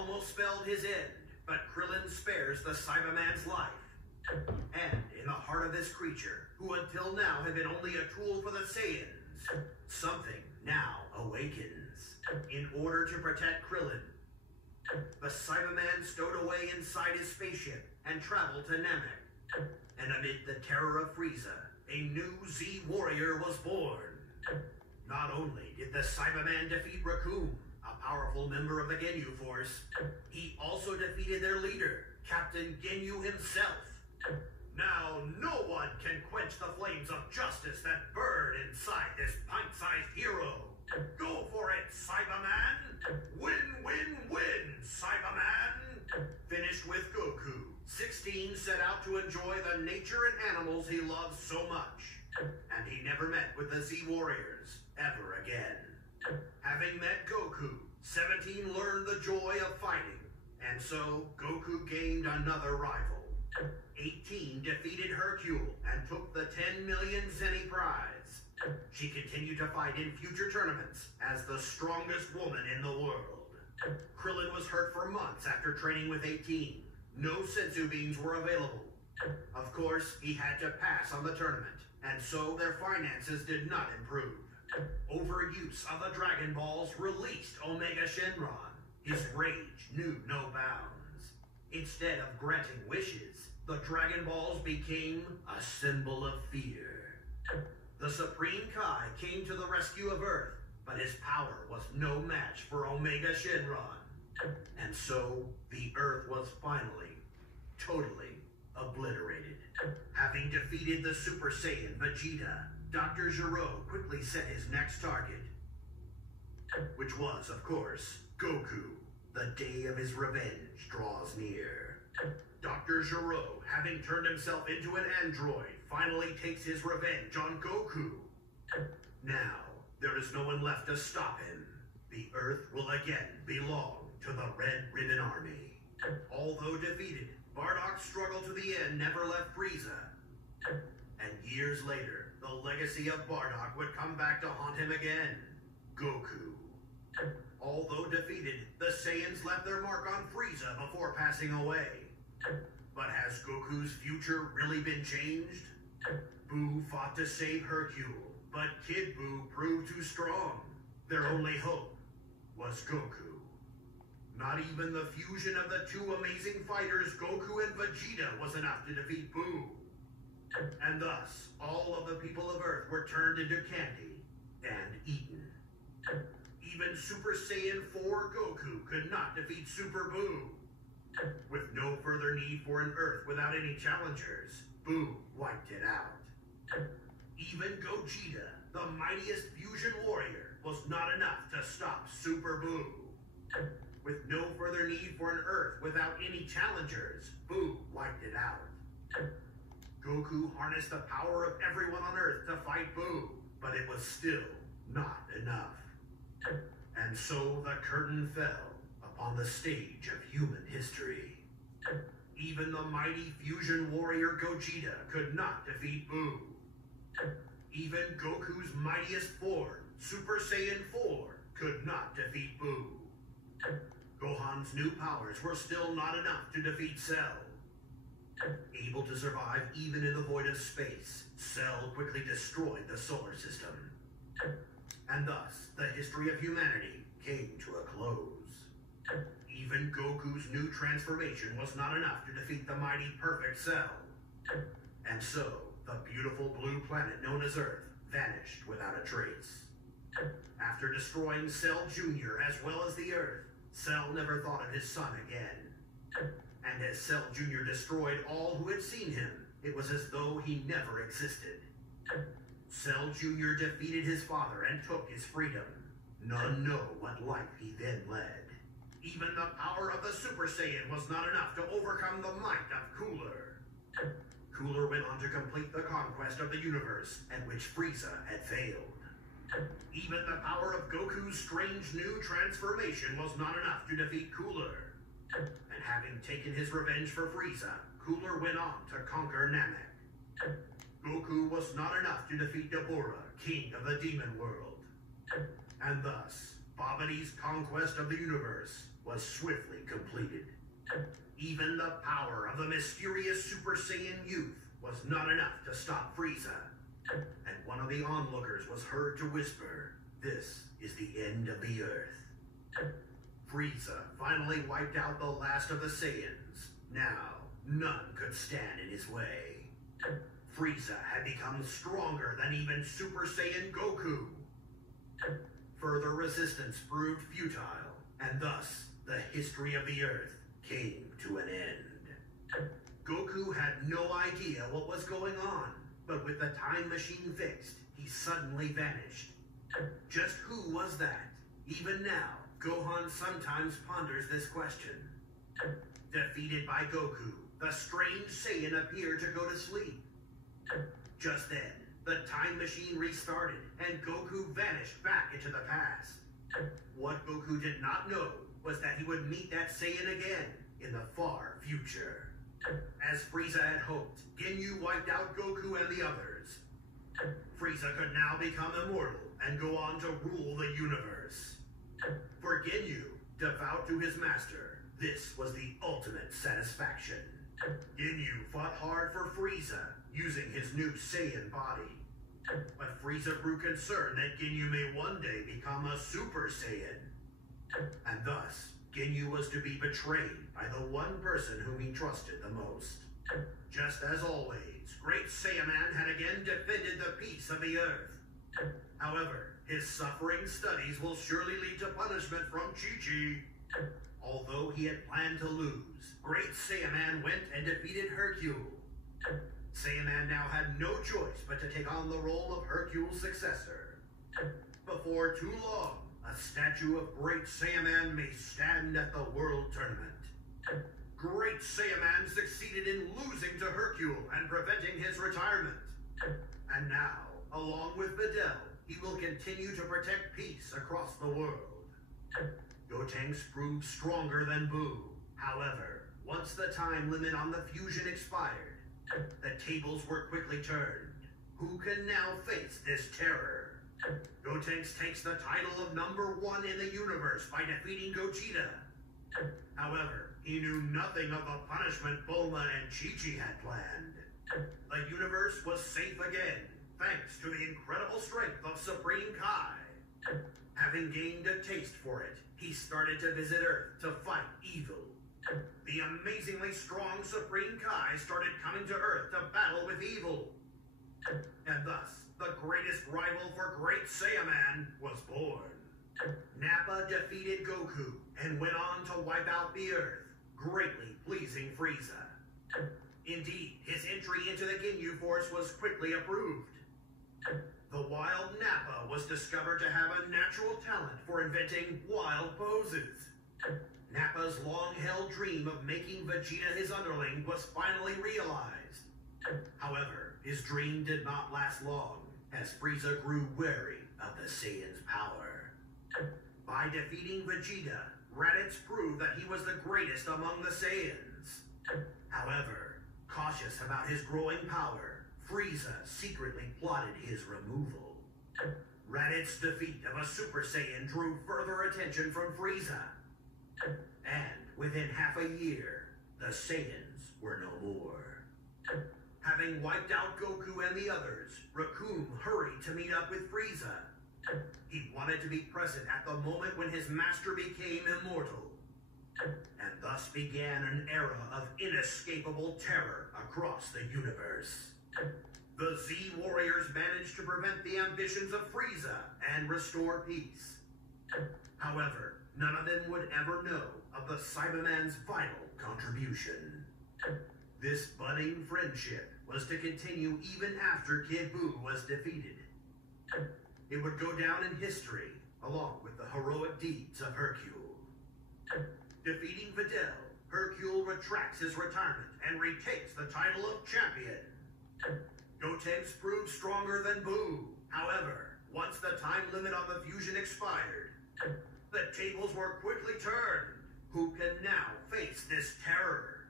almost spelled his end, but Krillin spares the Cyberman's life. And in the heart of this creature, who until now had been only a tool for the Saiyans, something now awakens. In order to protect Krillin, the Cyberman stowed away inside his spaceship and traveled to Namek. And amid the terror of Frieza, a new Z warrior was born. Not only did the Cyberman defeat Raccoon, a powerful member of the Ginyu Force, he also defeated their leader, Captain Ginyu himself. Now no one can quench the flames of justice that burn inside this pint-sized hero. Go for it, Cyberman! Win, win, win, Cyberman! Finished with Goku, 16 set out to enjoy the nature and animals he loves so much. And he never met with the Z Warriors ever again. Having met Goku, 17 learned the joy of fighting, and so Goku gained another rival. 18 defeated Hercule and took the 10 million Zenny prize. She continued to fight in future tournaments as the strongest woman in the world. Krillin was hurt for months after training with 18. No senzu beans were available. Of course, he had to pass on the tournament, and so their finances did not improve. Overuse of the Dragon Balls released Omega Shenron. His rage knew no bounds. Instead of granting wishes, the Dragon Balls became a symbol of fear. The Supreme Kai came to the rescue of Earth, but his power was no match for Omega Shenron. And so, the Earth was finally, totally obliterated. Having defeated the Super Saiyan Vegeta, Dr. Gero quickly set his next target, which was, of course, Goku. The day of his revenge draws near. Dr. Gero, having turned himself into an android, finally takes his revenge on Goku. Now, there is no one left to stop him. The Earth will again belong to the Red Ribbon Army. Although defeated, Bardock's struggle to the end never left Frieza. And years later, the legacy of Bardock would come back to haunt him again. Goku. Although defeated, the Saiyans left their mark on Frieza before passing away. But has Goku's future really been changed? Buu fought to save Hercule, but Kid Buu proved too strong. Their only hope was Goku. Not even the fusion of the two amazing fighters, Goku and Vegeta, was enough to defeat Buu. And thus, all of the people of Earth were turned into candy and eaten. Even Super Saiyan 4 Goku could not defeat Super Buu. With no further need for an Earth without any challengers, Buu wiped it out. Even Gogeta, the mightiest fusion warrior, was not enough to stop Super Buu. With no further need for an Earth without any challengers, Buu wiped it out. Goku harnessed the power of everyone on Earth to fight Buu, but it was still not enough. And so the curtain fell upon the stage of human history. Even the mighty fusion warrior Gogeta could not defeat Buu. Even Goku's mightiest form, Super Saiyan 4, could not defeat Buu. Gohan's new powers were still not enough to defeat Cell. Able to survive even in the void of space, Cell quickly destroyed the solar system. And thus, the history of humanity came to a close. Even Goku's new transformation was not enough to defeat the mighty Perfect Cell. And so, the beautiful blue planet known as Earth vanished without a trace. After destroying Cell Jr. as well as the Earth, Cell never thought of his son again. And as Cell Jr. destroyed all who had seen him, it was as though he never existed. Cell Jr. defeated his father and took his freedom. None know what life he then led. Even the power of the Super Saiyan was not enough to overcome the might of Cooler. Cooler went on to complete the conquest of the universe, at which Frieza had failed. Even the power of Goku's strange new transformation was not enough to defeat Cooler. And having taken his revenge for Frieza, Cooler went on to conquer Namek. Goku was not enough to defeat Dabura, king of the demon world. And thus, Babadi's conquest of the universe was swiftly completed. Even the power of the mysterious Super Saiyan youth was not enough to stop Frieza. And one of the onlookers was heard to whisper, "This is the end of the Earth." Frieza finally wiped out the last of the Saiyans. Now, none could stand in his way. Frieza had become stronger than even Super Saiyan Goku. Further resistance proved futile, and thus the history of the Earth came to an end. Goku had no idea what was going on, but with the time machine fixed, he suddenly vanished. Just who was that? Even now, Gohan sometimes ponders this question. Defeated by Goku, the strange Saiyan appeared to go to sleep. Just then, the time machine restarted, and Goku vanished back into the past. What Goku did not know was that he would meet that Saiyan again in the far future. As Frieza had hoped, Ginyu wiped out Goku and the others. Frieza could now become immortal and go on to rule the universe. For Ginyu, devout to his master, this was the ultimate satisfaction. Ginyu fought hard for Frieza, using his new Saiyan body. But Frieza grew concerned that Ginyu may one day become a Super Saiyan. And thus, Ginyu was to be betrayed by the one person whom he trusted the most. Just as always, Great Saiyaman had again defended the peace of the Earth. However, his suffering studies will surely lead to punishment from Chi-Chi. Although he had planned to lose, Great Saiyaman went and defeated Hercule. Saiyaman now had no choice but to take on the role of Hercule's successor. Before too long, a statue of Great Saiyaman may stand at the World Tournament. Great Saiyaman succeeded in losing to Hercule and preventing his retirement. And now, along with Videl, he will continue to protect peace across the world. Gotenks proved stronger than Buu. However, once the time limit on the fusion expired, the tables were quickly turned. Who can now face this terror? Gotenks takes the title of #1 in the universe by defeating Gogeta. However, he knew nothing of the punishment Bulma and Chi-Chi had planned. The universe was safe again, thanks to the incredible strength of Supreme Kai. Having gained a taste for it, he started to visit Earth to fight evil. The amazingly strong Supreme Kai started coming to Earth to battle with evil. And thus, the greatest rival for Great Saiyaman was born. Nappa defeated Goku and went on to wipe out the Earth, greatly pleasing Frieza. Indeed, his entry into the Ginyu Force was quickly approved. The wild Nappa was discovered to have a natural talent for inventing wild poses. Nappa's long-held dream of making Vegeta his underling was finally realized. However, his dream did not last long, as Frieza grew wary of the Saiyan's power. By defeating Vegeta, Raditz proved that he was the greatest among the Saiyans. However, cautious about his growing power, Frieza secretly plotted his removal. Raditz's defeat of a Super Saiyan drew further attention from Frieza. And within half a year, the Saiyans were no more. Having wiped out Goku and the others, Raccoon hurried to meet up with Frieza. He wanted to be present at the moment when his master became immortal. And thus began an era of inescapable terror across the universe. The Z Warriors managed to prevent the ambitions of Frieza and restore peace. However, none of them would ever know of the Cyberman's vital contribution. This budding friendship was to continue even after Kid Buu was defeated. It would go down in history, along with the heroic deeds of Hercule. Defeating Videl, Hercule retracts his retirement and retakes the title of champion. Gotenks proved stronger than Buu. However, once the time limit on the fusion expired, the tables were quickly turned. Who can now face this terror?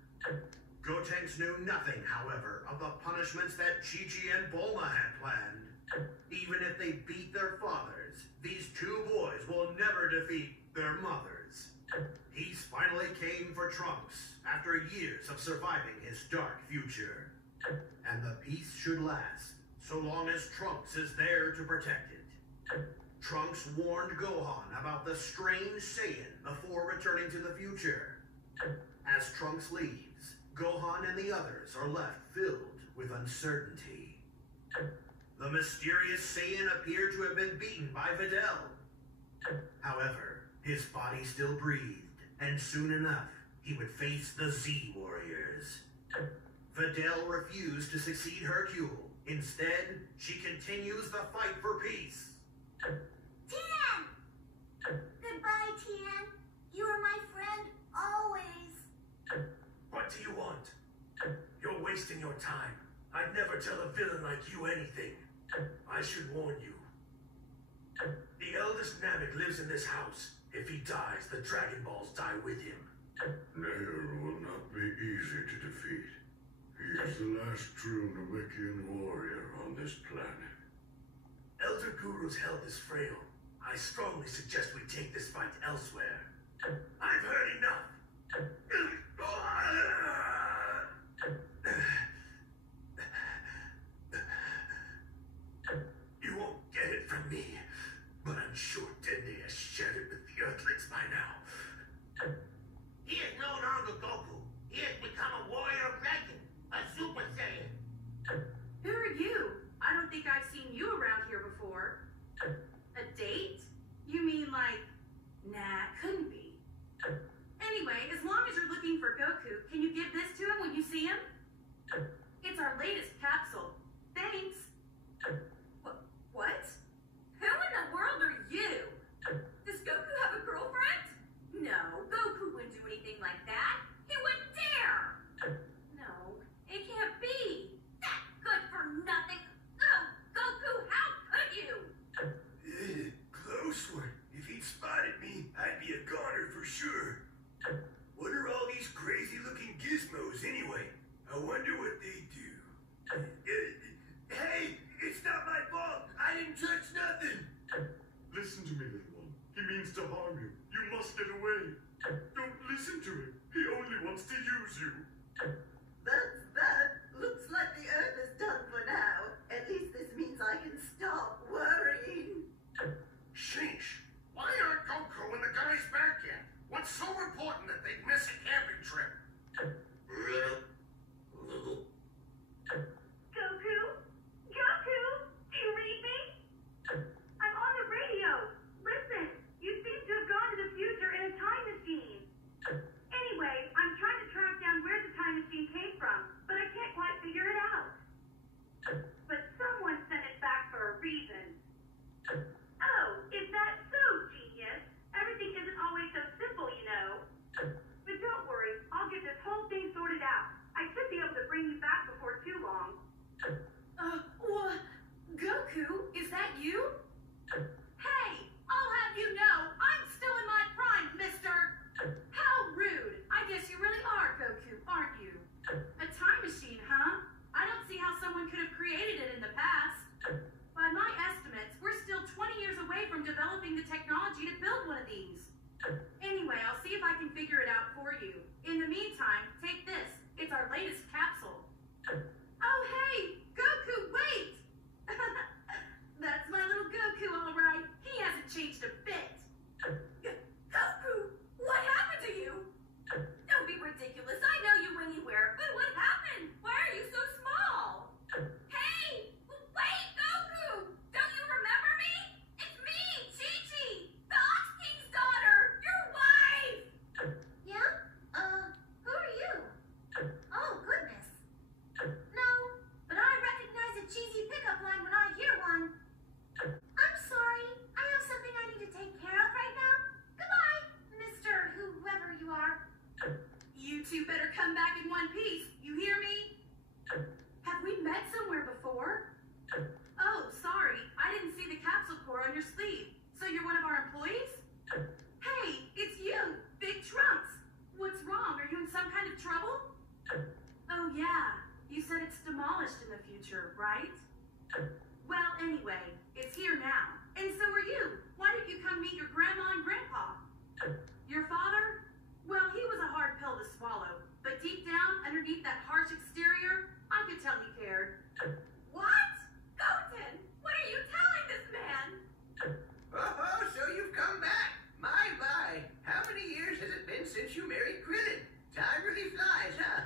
Gotenks knew nothing, however, of the punishments that Chi-Chi and Bulma had planned. Even if they beat their fathers, these two boys will never defeat their mothers. He came for Trunks after years of surviving his dark future. And the peace should last, so long as Trunks is there to protect it. Trunks warned Gohan about the strange Saiyan before returning to the future. As Trunks leaves, Gohan and the others are left filled with uncertainty. The mysterious Saiyan appeared to have been beaten by Videl. However, his body still breathed, and soon enough, he would face the Z Warriors. Videl refused to succeed Hercule. Instead, she continues the fight for peace. Tien! Goodbye, Tien. You are my friend always. What do you want? You're wasting your time. I'd never tell a villain like you anything. I should warn you. The eldest Namek lives in this house. If he dies, the Dragon Balls die with him. Nair will not be easy to defeat. He is the last true Namekian warrior on this planet. Elder Guru's health is frail. I strongly suggest we take this fight elsewhere. I've heard enough. You won't get it from me, but I'm sure Dende has shared it with the Earthlings by now. He is no longer Goku. He has become a warrior of legend, a Super Saiyan. Who are you? I don't think I've seen you around here before. A date? You mean like... Nah, couldn't be. Anyway, as long as you're looking for Goku, can you give this to him when you see him? It's our latest capsule. Thanks. What? Who in the world are you? Does Goku have a girlfriend? No, Goku wouldn't do anything like that. He wouldn't dare. No, it can't be. That good for nothing. Oh, Goku, how could you? Close one. If he'd spotted me, I'd be a goner for sure. What are all these crazy-looking gizmos anyway? I wonder what they do. Hey, it's not my fault. I didn't touch nothing. Listen to me, little one. He means to harm you. You must get away. Don't listen to him. He only wants to use you. That's that. Looks like the Earth is done for now. At least this means I can stop worrying. Sheesh. Why aren't Goku and the guys back yet? What's so important that they'd miss a camping trip? Goku? Goku? Do you read me? I'm on the radio. Listen, you seem to have gone to the future in a time machine. Anyway, I'm trying to track down where the time machine came from, but I can't quite figure it out. But someone sent it back for a reason. Oh, is that so, genius? Everything isn't always so simple, you know. But don't worry, I'll get this whole thing sorted out. I should be able to bring you back before too long. What? Goku, is that you? Hey, I'll have you know, I'm still in my prime, mister! How rude! I guess you really are Goku, aren't you? A time machine, huh? I don't see how someone could have created it in the past. By my estimates, we're still 20 years away from developing the technology to build one of these. Anyway, I'll see if I can figure it out for you. In the meantime, take this. It's our latest capsule. Oh, hey! Goku, wait! That's my little Goku, all right. He hasn't changed a bit. Goku, what happened to you? Don't be ridiculous. I know you anywhere, but what happened? Why are you so small? Hey! Wait, Goku! Don't you remember me? It's me, Chi-Chi, the Ox King's daughter, your wife! Yeah? Who are you? Oh, goodness. No, but I recognize a cheesy pickup line when I hear one. I'm sorry. I have something I need to take care of right now. Goodbye, Mr. Whoever you are. You two better come back in one piece. You hear me? Have we met somewhere before? Oh, sorry. I didn't see the capsule core on your sleeve. So you're one of our employees? Hey, it's you, Big Trunks. What's wrong? Are you in some kind of trouble? Oh, yeah. You said it's demolished in the future, right? Well, anyway, it's here now. And so are you. Why didn't you come meet your grandma and grandpa? Your father? Well, he was a married Krillin. Time really flies, huh?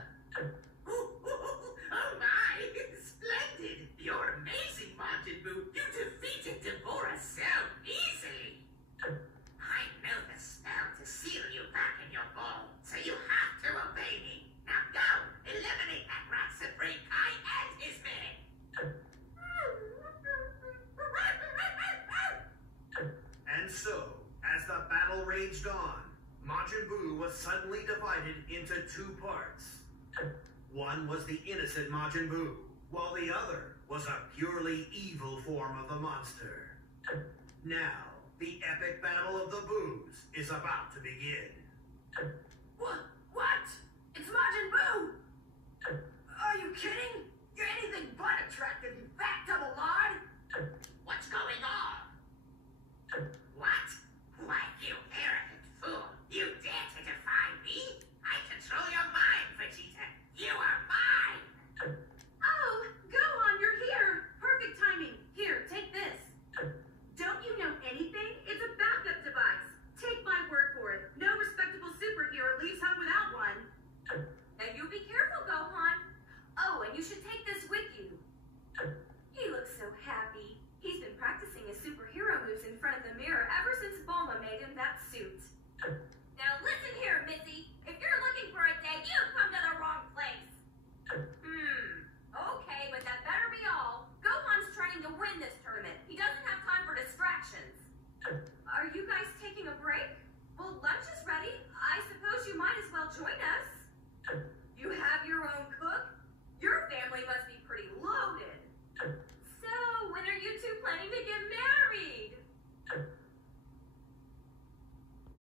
Oh my! Splendid! You're amazing, Majin Buu. You defeated Deborah so easily. I know the spell to seal you back in your ball, so you have to obey me. Now go! Eliminate that rat Supreme Kai and his men! And so, as the battle raged on, Majin Buu was suddenly divided into two parts. One was the innocent Majin Buu, while the other was a purely evil form of the monster. Now, the epic battle of the Boos is about to begin.